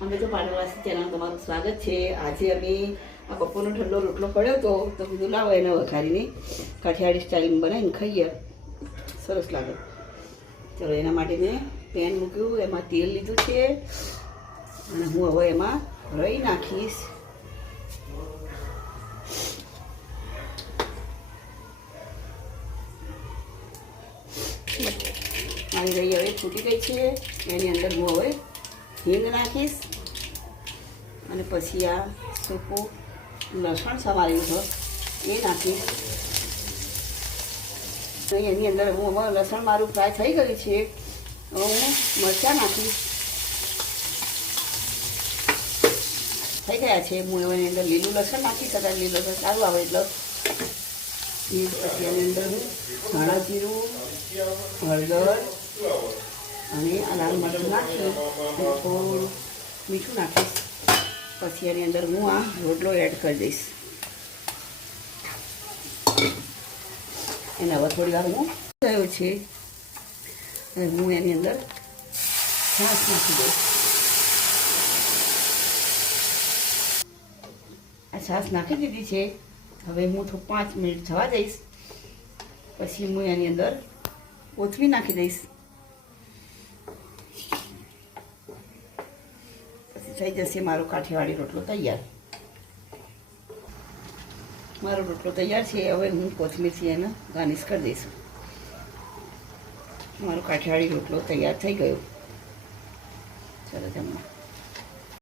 અમે તો પાટણવાસી ચેનલ તમારું સ્વાગત છે। આજે અમે આ બપોરનો ઠંડો રોટલો પડ્યો તો કીધું લાવો એને વઘારીને કાઠિયાવાડી સ્ટાઇલમાં બનાવીને ખાઈએ, સરસ લાગે। ચલો એના માટે મેં પેન મૂક્યું, એમાં તેલ લીધું છે અને હું હવે એમાં રાઈ નાખીશ। મારી રાઈ હવે ફૂટી ગઈ છે, એની અંદર હું હવે હિંગ નાખીશ અને પછી આ સૂકું લસણ સમારેલું છે એ નાખીશ। એની અંદર હું હવે લસણ મારું ફ્રાય થઈ ગયું છે, હવે હું મરચાં નાખીશ। થઈ ગયા છે, હું એની અંદર લીલું લસણ નાખીશ, અત્યારે લીલું લસણ સારું આવે એટલે। પછી એની અંદર હું ધાણા જીરું, હળદર અને આ લાલ મરચું નાખી થોડું મીઠું નાખીશ। પછી એની અંદર હું આ રોટલો એડ કરી દઈશ। એને હવે થોડી વાર હું થયો છે અને હું એની અંદર છાશ નાખી દઈશ। આ છાશ નાખી દીધી છે, હવે હું 5 મિનિટ થવા દઈશ, પછી હું એની અંદર કોથમીર નાખી દઈશ। થઈ જશે મારો કાઠિયાવાડી રોટલો તૈયાર। મારો રોટલો તૈયાર છે, હવે હું કોથમીરથી એને ગાર્નિશ કરી દઈશું। મારો કાઠિયાવાડી રોટલો તૈયાર થઈ ગયો। ચલો જમવા।